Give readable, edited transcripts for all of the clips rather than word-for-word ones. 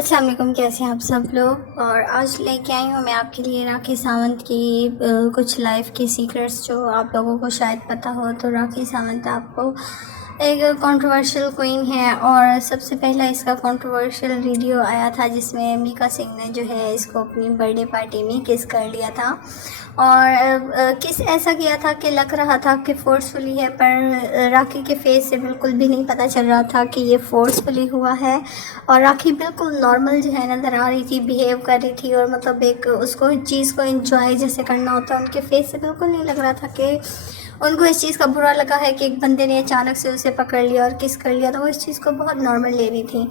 अस्सलाम वालेकुम, कैसे हैं आप सब लोग। और आज लेके आई हूँ मैं आपके लिए राखी सावंत की कुछ लाइफ की सीक्रेट्स जो आप लोगों को शायद पता हो। तो राखी सावंत आपको एक कंट्रोवर्शियल क्वीन है और सबसे पहला इसका कंट्रोवर्शियल वीडियो आया था जिसमें मीका सिंह ने जो है इसको अपनी बर्थडे पार्टी में किस कर लिया था। और किस ऐसा किया था कि लग रहा था कि फोर्सफुली है, पर राखी के फेस से बिल्कुल भी नहीं पता चल रहा था कि ये फोर्सफुली हुआ है। और राखी बिल्कुल नॉर्मल जो है नज़र आ रही थी, बिहेव कर रही थी और मतलब एक उसको चीज़ को एंजॉय जैसे करना होता है। उनके फेस से बिल्कुल नहीं लग रहा था कि उनको इस चीज़ का बुरा लगा है कि एक बंदे ने अचानक से उसे पकड़ लिया और किस कर लिया। तो वो इस चीज़ को बहुत नॉर्मल ले रही थी।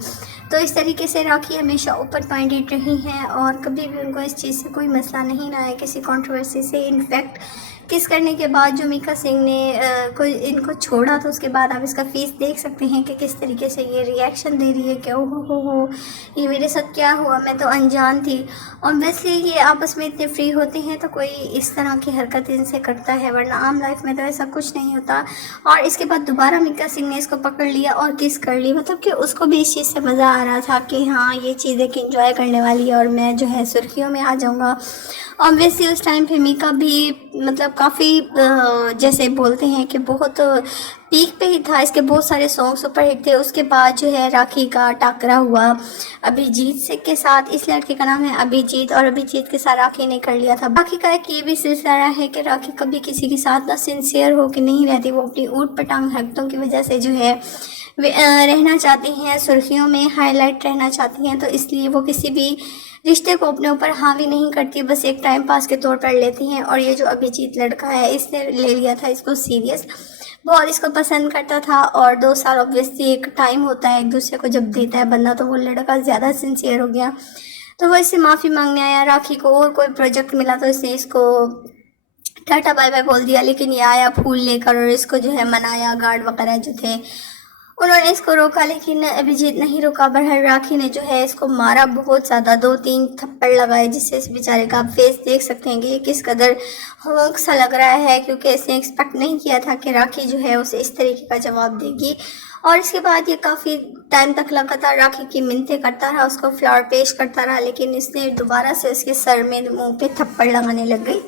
तो इस तरीके से राखी हमेशा ओपन माइंडेड रही हैं और कभी भी उनको इस चीज़ से कोई मसला नहीं आया किसी कंट्रोवर्सी से। इनफैक्ट किस करने के बाद जो मीका सिंह ने कोई इनको छोड़ा तो उसके बाद आप इसका फेस देख सकते हैं कि किस तरीके से ये रिएक्शन दे रही है कि ओहो हो ये मेरे साथ क्या हुआ, मैं तो अनजान थी। ऑब्वियसली ये आपस में इतने फ्री होते हैं तो कोई इस तरह की हरकत इनसे करता है, वरना आम लाइफ में तो ऐसा कुछ नहीं होता। और इसके बाद दोबारा मीका सिंह ने इसको पकड़ लिया और किस कर ली, मतलब कि उसको भी इस चीज़ से मज़ा आ रहा था कि हाँ ये चीज़ एक इंजॉय करने वाली है और मैं जो है सुर्खियों में आ जाऊँगा। ऑब्वियसली उस टाइम पे मीका भी मतलब काफ़ी जैसे बोलते हैं कि बहुत पीक पे ही था, इसके बहुत सारे सॉन्ग सुपर हिट थे। उसके बाद जो है राखी का टाकरा हुआ अभिजीत से के साथ, इस लड़के का नाम है अभिजीत, और अभिजीत के साथ राखी ने कर लिया था। राखी का एक ये भी सिलसिला है कि राखी कभी किसी के साथ ना सिंसियर हो के नहीं रहती, वो अपनी ऊट पटांग हरकतों की वजह से जो है रहना चाहती हैं, सुर्खियों में हाईलाइट रहना चाहती हैं। तो इसलिए वो किसी भी रिश्ते को अपने ऊपर हावी नहीं करती, बस एक टाइम पास के तौर पर लेती हैं। और ये जो अभिजीत लड़का है इसने ले लिया था इसको सीरियस, बहुत इसको पसंद करता था। और 2 साल ऑब्वियसली एक टाइम होता है एक दूसरे को जब देता है बंदा, तो वो लड़का ज़्यादा सिंसियर हो गया। तो वो इससे माफ़ी मांगने आया राखी को, और कोई प्रोजेक्ट मिला तो इसने इसको टाटा बाय बाय बोल दिया। लेकिन ये आया फूल लेकर और इसको जो है मनाया, गार्ड वगैरह जो थे उन्होंने इसको रोका, लेकिन अभिजीत नहीं रुका। बहरहाल राखी ने जो है इसको मारा बहुत ज़्यादा, 2-3 थप्पड़ लगाए, जिससे इस बेचारे का आप फेस देख सकते हैं कि ये किस कदर हौंक सा लग रहा है, क्योंकि इसने एक्सपेक्ट नहीं किया था कि राखी जो है उसे इस तरीके का जवाब देगी। और इसके बाद ये काफ़ी टाइम तक लगातार राखी की मिन्नतें करता रहा, उसको फ्लावर पेश करता रहा, लेकिन इसने दोबारा से उसके सर में मुँह पे थप्पड़ लगाने लग गई।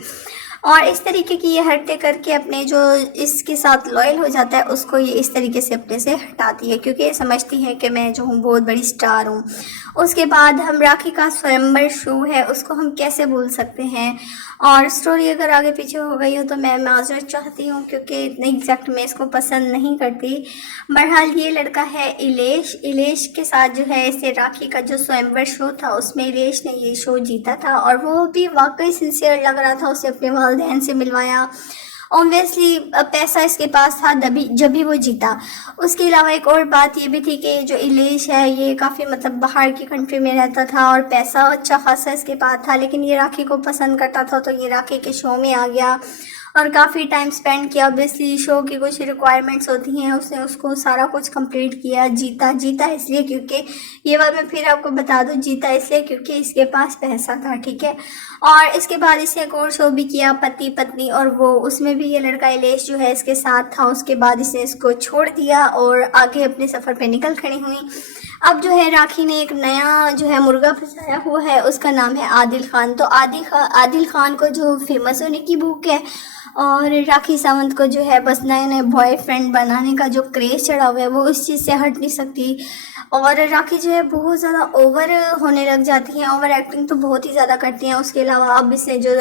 और इस तरीके की ये हरकतें करके अपने जो इसके साथ लॉयल हो जाता है उसको ये इस तरीके से अपने से हटाती है, क्योंकि ये समझती है कि मैं जो हूँ बहुत बड़ी स्टार हूँ। उसके बाद हम राखी का स्वयंवर शो है उसको हम कैसे भूल सकते हैं। और स्टोरी अगर आगे पीछे हो गई हो तो मैं माजरत चाहती हूँ, क्योंकि इतने एग्जैक्ट मैं इसको पसंद नहीं करती। बहरहाल ये लड़का है इलेश के साथ जो है इसे राखी का जो स्वयंवर शो था उसमें इलेश ने ये शो जीता था, और वो भी वाकई सिंसियर लग रहा था। उसे अपने वालिदैन से मिलवाया, ऑब्वियसली पैसा इसके पास था जब भी वो जीता। उसके अलावा एक और बात ये भी थी कि जो इलेश है ये काफ़ी मतलब बाहर की कंट्री में रहता था और पैसा अच्छा खासा इसके पास था, लेकिन ये राखी को पसंद करता था। तो ये राखी के शो में आ गया और काफ़ी टाइम स्पेंड किया। ऑब्वियसली शो की कुछ रिक्वायरमेंट्स होती हैं, उसने उसको सारा कुछ कंप्लीट किया। जीता इसलिए क्योंकि ये बात मैं फिर आपको बता दूं, जीता इसलिए क्योंकि इसके पास पैसा था, ठीक है। और इसके बाद इसने एक और शो भी किया पति पत्नी, और वो उसमें भी ये लड़का इलेश जो है इसके साथ था। उसके बाद इसने इसको छोड़ दिया और आगे अपने सफ़र पे निकल खड़ी हुई। अब जो है राखी ने एक नया जो है मुर्गा फंसाया हुआ है, उसका नाम है आदिल खान। तो आदिल खान को जो फेमस होने की भूख है, और राखी सावंत को जो है बस नए नए बॉयफ्रेंड बनाने का जो क्रेज़ चढ़ा हुआ है वो उस चीज़ से हट नहीं सकती। और राखी जो है बहुत ज़्यादा ओवर होने लग जाती हैं, ओवर एक्टिंग तो बहुत ही ज़्यादा करती हैं। उसके अलावा अब इसने जो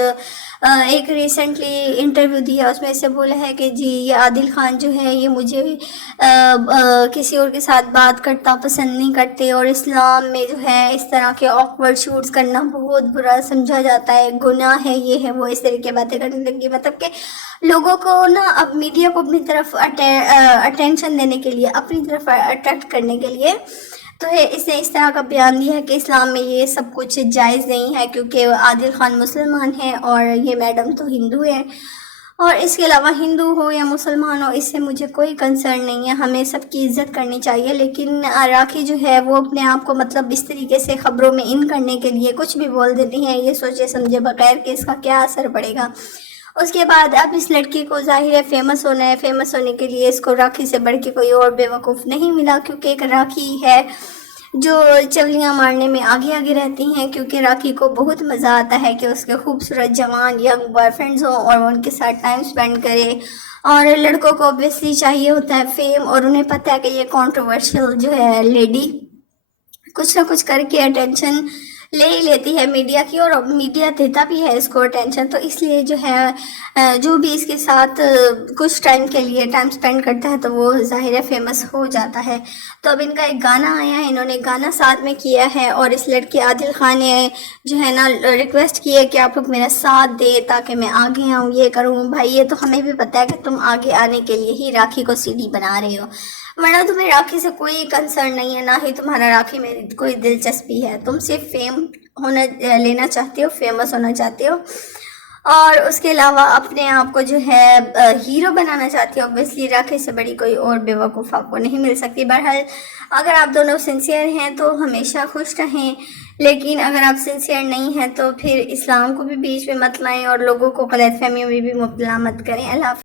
एक रिसेंटली इंटरव्यू दिया उसमें इससे बोला है कि जी ये आदिल खान जो है ये मुझे किसी और के साथ बात करता पसंद नहीं करते, और इस्लाम में जो है इस तरह के ऑकवर्ड शूट्स करना बहुत बुरा समझा जाता है, गुनाह है, ये है वो, इस तरह की बातें करने लगी। मतलब कि लोगों को ना अब मीडिया को अपनी तरफ अटेंशन देने के लिए, अपनी तरफ अट्रैक्ट करने के लिए तो है इसने इस तरह का बयान दिया है कि इस्लाम में ये सब कुछ जायज़ नहीं है, क्योंकि आदिल खान मुसलमान है और ये मैडम तो हिंदू है। और इसके अलावा हिंदू हो या मुसलमान हो इससे मुझे कोई कंसर्न नहीं है, हमें सबकी इज्जत करनी चाहिए। लेकिन राखी जो है वो अपने आप को मतलब इस तरीके से ख़बरों में इन करने के लिए कुछ भी बोल देती हैं, ये सोचे समझे बगैर कि इसका क्या असर पड़ेगा। उसके बाद अब इस लड़की को जाहिर है फेमस होना है, फेमस होने के लिए इसको राखी से बढ़ के कोई और बेवकूफ़ नहीं मिला, क्योंकि एक राखी है जो चवलियाँ मारने में आगे आगे रहती हैं, क्योंकि राखी को बहुत मज़ा आता है कि उसके खूबसूरत जवान यंग बॉयफ्रेंड्स हों और वो उनके साथ टाइम स्पेंड करे। और लड़कों को ऑब्वियसली चाहिए होता है फेम, और उन्हें पता है कि ये कंट्रोवर्शियल जो है लेडी कुछ ना कुछ करके अटेंशन ले ही लेती है मीडिया की, और मीडिया देता भी है इसको अटेंशन। तो इसलिए जो है जो भी इसके साथ कुछ टाइम के लिए टाइम स्पेंड करता है तो वो ज़ाहिर है फेमस हो जाता है। तो अब इनका एक गाना आया है, इन्होंने गाना साथ में किया है, और इस लड़के आदिल खान ने जो है ना रिक्वेस्ट की है कि आप लोग मेरा साथ दे ताकि मैं आगे आऊँ, ये करूँ। भाई ये तो हमें भी पता है कि तुम आगे आने के लिए ही राखी को सीढ़ी बना रहे हो, वरना तुम्हें राखी से कोई कंसर्न नहीं है, ना ही तुम्हारा राखी में कोई दिलचस्पी है। तुम सिर्फ फेम होना लेना चाहते हो, फेमस होना चाहते हो, और उसके अलावा अपने आप को जो है हीरो बनाना चाहती हो। ऑब्वियसली राखी से बड़ी कोई और बेवकूफ़ आपको नहीं मिल सकती। बहरहाल अगर आप दोनों सिंसियर हैं तो हमेशा खुश रहें, लेकिन अगर आप सिंसियर नहीं हैं तो फिर इस्लाम को भी बीच में मत लाएं और लोगों को गलतफहमियों में भी मुब्तला मत करें। अल्लाह।